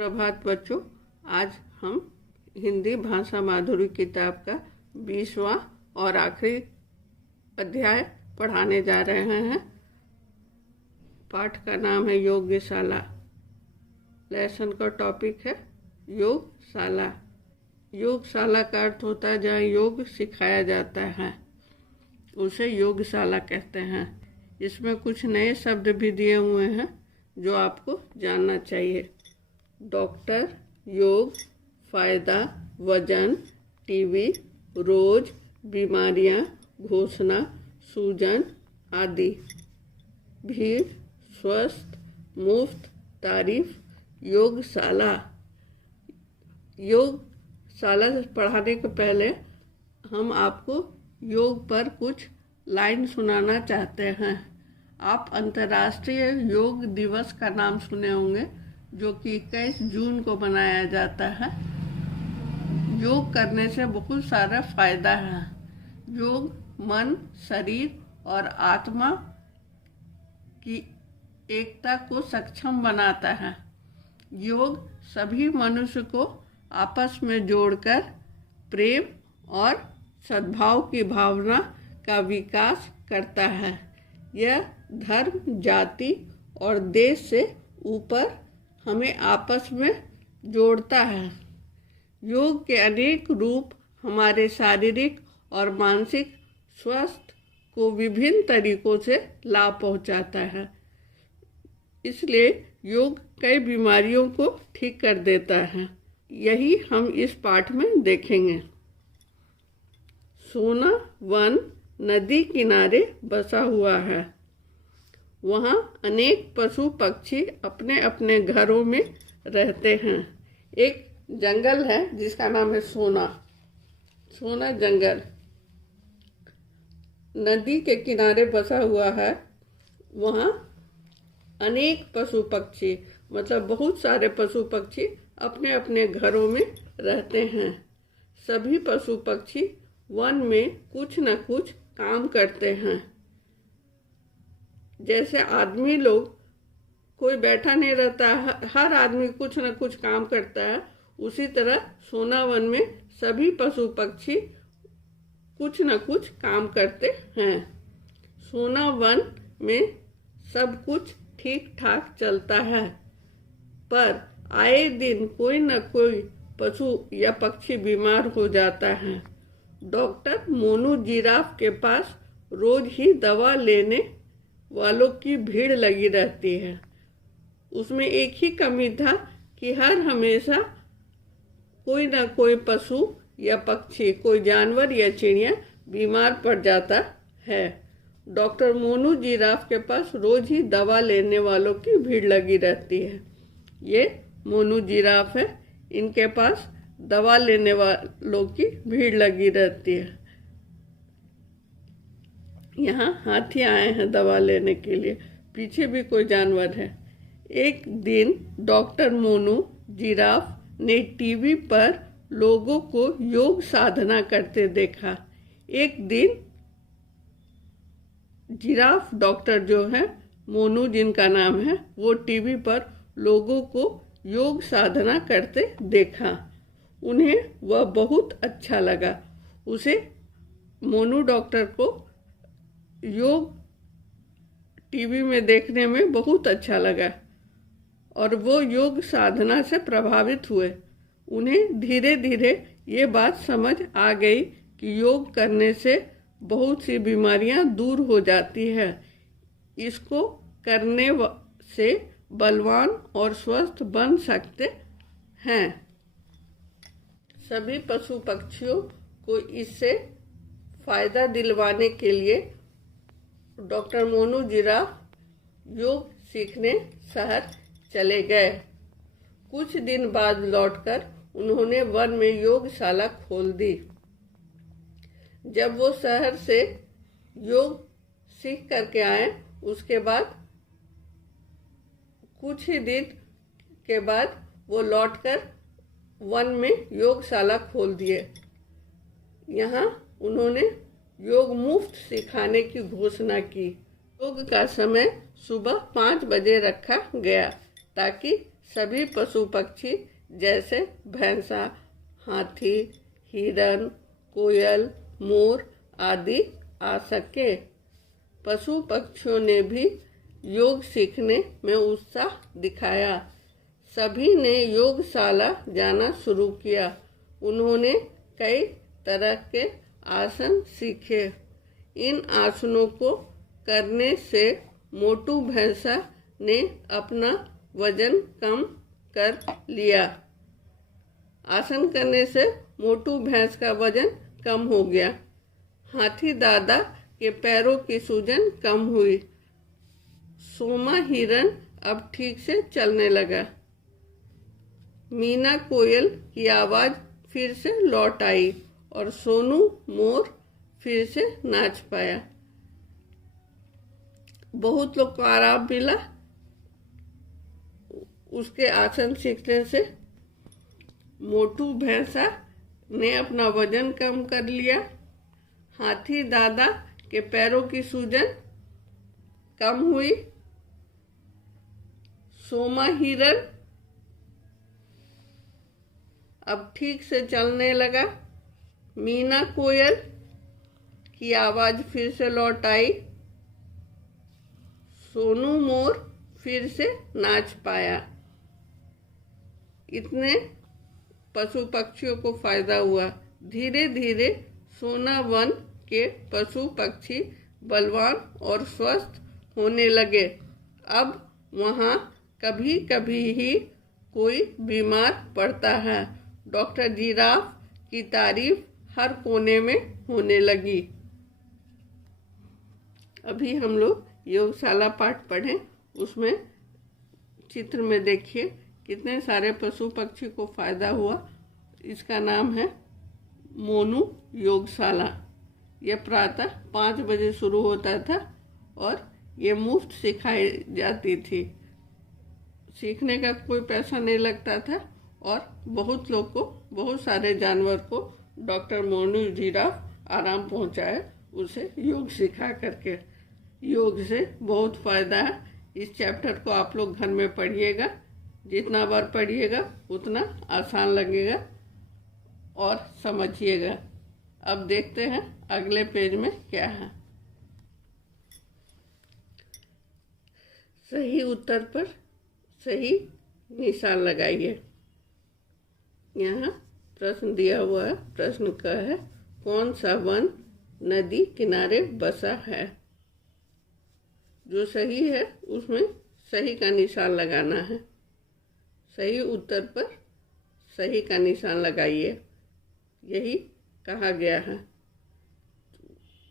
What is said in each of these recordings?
सुप्रभात बच्चों। आज हम हिंदी भाषा माधुरी किताब का 20वां और आखिरी अध्याय पढ़ाने जा रहे हैं। पाठ का नाम है योगशाला। लेसन का टॉपिक है योगशाला। योगशाला का अर्थ होता है जहाँ योग सिखाया जाता है, उसे योगशाला कहते हैं। इसमें कुछ नए शब्द भी दिए हुए हैं जो आपको जानना चाहिए। डॉक्टर, योग, फायदा, वजन, टीवी, रोज, बीमारियां, घोषणा, सूजन आदि। भीड़, स्वस्थ, मुफ्त, तारीफ, योगशाला। योगशाला पढ़ाने के पहले हम आपको योग पर कुछ लाइन सुनाना चाहते हैं। आप अंतर्राष्ट्रीय योग दिवस का नाम सुने होंगे, जो कि 21 जून को मनाया जाता है। योग करने से बहुत सारा फायदा है। योग मन, शरीर और आत्मा की एकता को सक्षम बनाता है। योग सभी मनुष्य को आपस में जोड़कर प्रेम और सद्भाव की भावना का विकास करता है। यह धर्म, जाति और देश से ऊपर हमें आपस में जोड़ता है। योग के अनेक रूप हमारे शारीरिक और मानसिक स्वास्थ्य को विभिन्न तरीकों से लाभ पहुंचाता है। इसलिए योग कई बीमारियों को ठीक कर देता है। यही हम इस पाठ में देखेंगे। सोना वन नदी किनारे बसा हुआ है। वहाँ अनेक पशु पक्षी अपने अपने घरों में रहते हैं। एक जंगल है जिसका नाम है सोना जंगल नदी के किनारे बसा हुआ है। वहाँ अनेक पशु पक्षी, मतलब बहुत सारे पशु पक्षी अपने अपने घरों में रहते हैं। सभी पशु पक्षी वन में कुछ न कुछ काम करते हैं। जैसे आदमी लोग कोई बैठा नहीं रहता, हर आदमी कुछ न कुछ काम करता है, उसी तरह सोना वन में सभी पशु पक्षी कुछ न कुछ काम करते हैं। सोना वन में सब कुछ ठीक ठाक चलता है, पर आए दिन कोई न कोई पशु या पक्षी बीमार हो जाता है। डॉक्टर मोनू जिराफ के पास रोज ही दवा लेने वालों की भीड़ लगी रहती है। उसमें एक ही कमी था कि हर हमेशा कोई ना कोई पशु या पक्षी, कोई जानवर या चिड़िया बीमार पड़ जाता है। डॉक्टर मोनू जिराफ के पास रोज ही दवा लेने वालों की भीड़ लगी रहती है। ये मोनू जिराफ है, इनके पास दवा लेने वालों की भीड़ लगी रहती है। यहाँ हाथी आए हैं दवा लेने के लिए, पीछे भी कोई जानवर है। एक दिन डॉक्टर मोनू जिराफ ने टीवी पर लोगों को योग साधना करते देखा। एक दिन जिराफ डॉक्टर जो है, मोनू जिनका नाम है, वो टीवी पर लोगों को योग साधना करते देखा। उन्हें वह बहुत अच्छा लगा। उसे मोनू डॉक्टर को योग टीवी में देखने में बहुत अच्छा लगा और वो योग साधना से प्रभावित हुए। उन्हें धीरे धीरे ये बात समझ आ गई कि योग करने से बहुत सी बीमारियां दूर हो जाती है। इसको करने से बलवान और स्वस्थ बन सकते हैं। सभी पशु पक्षियों को इससे फायदा दिलवाने के लिए डॉक्टर मोनू जिराफ योग सीखने शहर चले गए। कुछ दिन बाद लौटकर उन्होंने वन में योगशाला खोल दी। जब वो शहर से योग सीख करके आए, उसके बाद कुछ ही दिन के बाद वो लौटकर वन में योगशाला खोल दिए। यहाँ उन्होंने योग मुफ्त सिखाने की घोषणा की। योग का समय सुबह 5 बजे रखा गया ताकि सभी पशु पक्षी जैसे भैंसा, हाथी, हिरन, कोयल, मोर आदि आ सके। पशु पक्षियों ने भी योग सीखने में उत्साह दिखाया। सभी ने योगशाला जाना शुरू किया। उन्होंने कई तरह के आसन सीखे। इन आसनों को करने से मोटू भैंसा ने अपना वजन कम कर लिया। आसन करने से मोटू भैंस का वजन कम हो गया। हाथी दादा के पैरों की सूजन कम हुई। सोमा हिरन अब ठीक से चलने लगा। मीना कोयल की आवाज फिर से लौट आई और सोनू मोर फिर से नाच पाया। बहुत लोग को आराम मिला उसके आसन सीखने से। मोटू भैंसा ने अपना वजन कम कर लिया। हाथी दादा के पैरों की सूजन कम हुई। सोमा हिरन अब ठीक से चलने लगा। मीना कोयल की आवाज फिर से लौट आई। सोनू मोर फिर से नाच पाया। इतने पशु पक्षियों को फायदा हुआ। धीरे धीरे सोना वन के पशु पक्षी बलवान और स्वस्थ होने लगे। अब वहाँ कभी कभी ही कोई बीमार पड़ता है। डॉक्टर जिराफ की तारीफ हर कोने में होने लगी। अभी हम लोग योगशाला पाठ पढ़ें। उसमें चित्र में देखिए कितने सारे पशु पक्षी को फायदा हुआ। इसका नाम है मोनू योगशाला। यह प्रातः 5 बजे शुरू होता था और ये मुफ्त सिखाई जाती थी। सीखने का कोई पैसा नहीं लगता था और बहुत लोग को, बहुत सारे जानवर को डॉक्टर मोनू जिराफ आराम पहुंचाए उसे योग सिखा करके। योग से बहुत फायदा है। इस चैप्टर को आप लोग घर में पढ़िएगा। जितना बार पढ़िएगा उतना आसान लगेगा और समझिएगा। अब देखते हैं अगले पेज में क्या है। सही उत्तर पर सही निशान लगाइए। यहाँ प्रश्न दिया हुआ है। प्रश्न का है कौन सा वन नदी किनारे बसा है। जो सही है उसमें सही का निशान लगाना है। सही उत्तर पर सही का निशान लगाइए। यही कहा गया है।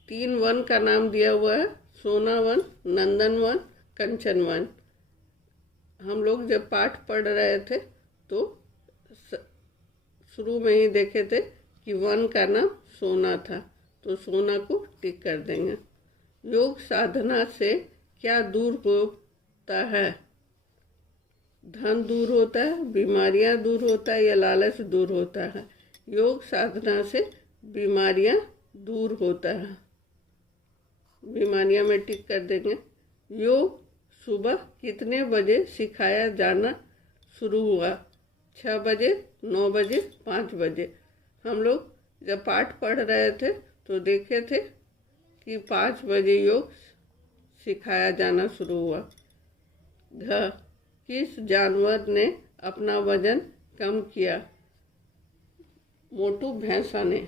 3 वन का नाम दिया हुआ है। सोना वन, नंदन वन, कंचन वन। हम लोग जब पाठ पढ़ रहे थे तो शुरू में ही देखे थे कि वन का नाम सोना था, तो सोना को टिक कर देंगे। योग साधना से क्या दूर होता है। धन दूर होता है, बीमारियां दूर होता है या लालच दूर होता है। योग साधना से बीमारियां दूर होता है। बीमारियां में टिक कर देंगे। योग सुबह कितने बजे सिखाया जाना शुरू हुआ। 6 बजे, 9 बजे, 5 बजे। हम लोग जब पाठ पढ़ रहे थे तो देखे थे कि 5 बजे योग सिखाया जाना शुरू हुआ। किस जानवर ने अपना वजन कम किया। मोटू भैंसा ने।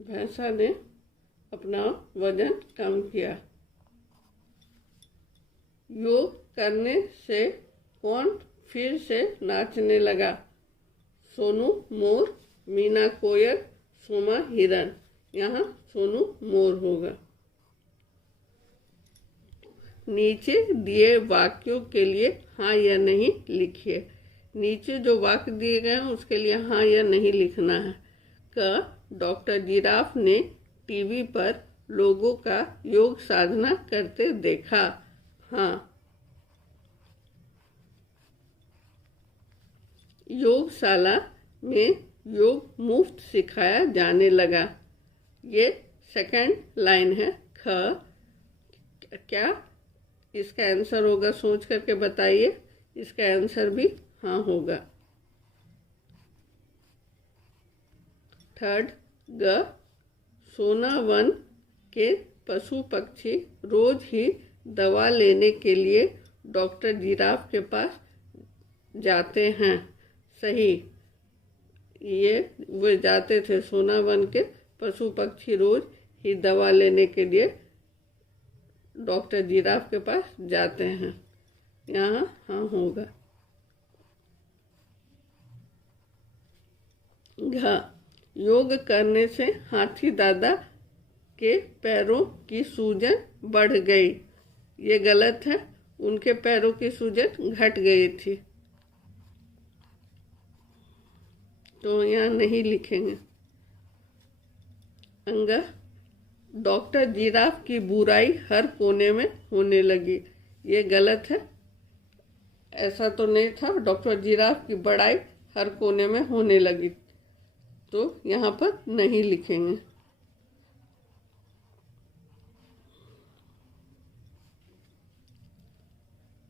भैंसा ने अपना वजन कम किया। योग करने से कौन फिर से नाचने लगा। सोनू मोर, मीना कोयल, सोमा हिरन। यहाँ सोनू मोर होगा। नीचे दिए वाक्यों के लिए हाँ या नहीं लिखिए। नीचे जो वाक्य दिए गए हैं उसके लिए हाँ या नहीं लिखना है। डॉक्टर जिराफ ने टीवी पर लोगों का योग साधना करते देखा। हाँ। योगशाला में योग मुफ्त सिखाया जाने लगा। ये सेकंड लाइन है। क्या इसका आंसर होगा, सोच करके बताइए। इसका आंसर भी हाँ होगा। थर्ड, ग, सोना वन के पशु पक्षी रोज ही दवा लेने के लिए डॉक्टर जिराफ के पास जाते हैं। सही, ये वो जाते थे, सोना वन के पशु पक्षी रोज ही दवा लेने के लिए डॉक्टर जिराफ के पास जाते हैं। यहाँ हाँ होगा। घ, योग करने से हाथी दादा के पैरों की सूजन बढ़ गई। ये गलत है, उनके पैरों की सूजन घट गई थी, तो यहाँ नहीं लिखेंगे। अंगा, डॉक्टर जिराफ की बुराई हर कोने में होने लगी। ये गलत है, ऐसा तो नहीं था। डॉक्टर जिराफ की बड़ाई हर कोने में होने लगी, तो यहाँ पर नहीं लिखेंगे।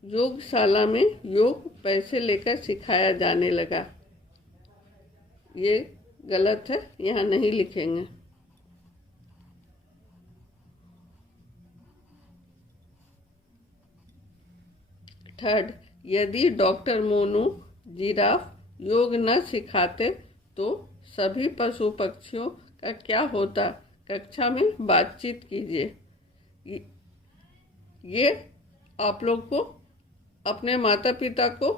योगशाला में योग पैसे लेकर सिखाया जाने लगा। ये गलत है, यहाँ नहीं लिखेंगे। थर्ड, यदि डॉक्टर मोनू जिराफ योग न सिखाते तो सभी पशु पक्षियों का क्या होता? कक्षा में बातचीत कीजिए। ये आप लोग को अपने माता पिता को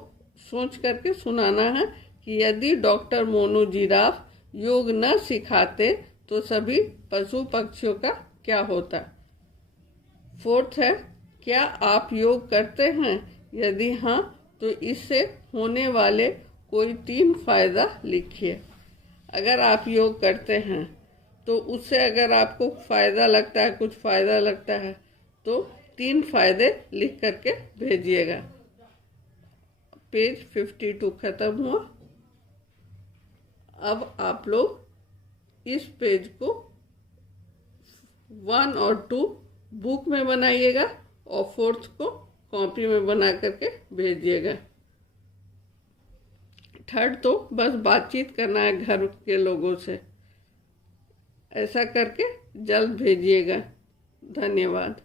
सोच करके सुनाना है कि यदि डॉक्टर मोनू जिराफ योग न सिखाते तो सभी पशु पक्षियों का क्या होता। फोर्थ है, क्या आप योग करते हैं? यदि हाँ तो इससे होने वाले कोई 3 फायदा लिखिए। अगर आप योग करते हैं तो उससे अगर आपको फ़ायदा लगता है, कुछ फ़ायदा लगता है, तो 3 फायदे लिख करके भेजिएगा। पेज 52 ख़त्म हुआ। अब आप लोग इस पेज को 1 और 2 बुक में बनाइएगा और 4th को कॉपी में बना करके भेजिएगा। 3rd तो बस बातचीत करना है घर के लोगों से। ऐसा करके जल्द भेजिएगा। धन्यवाद।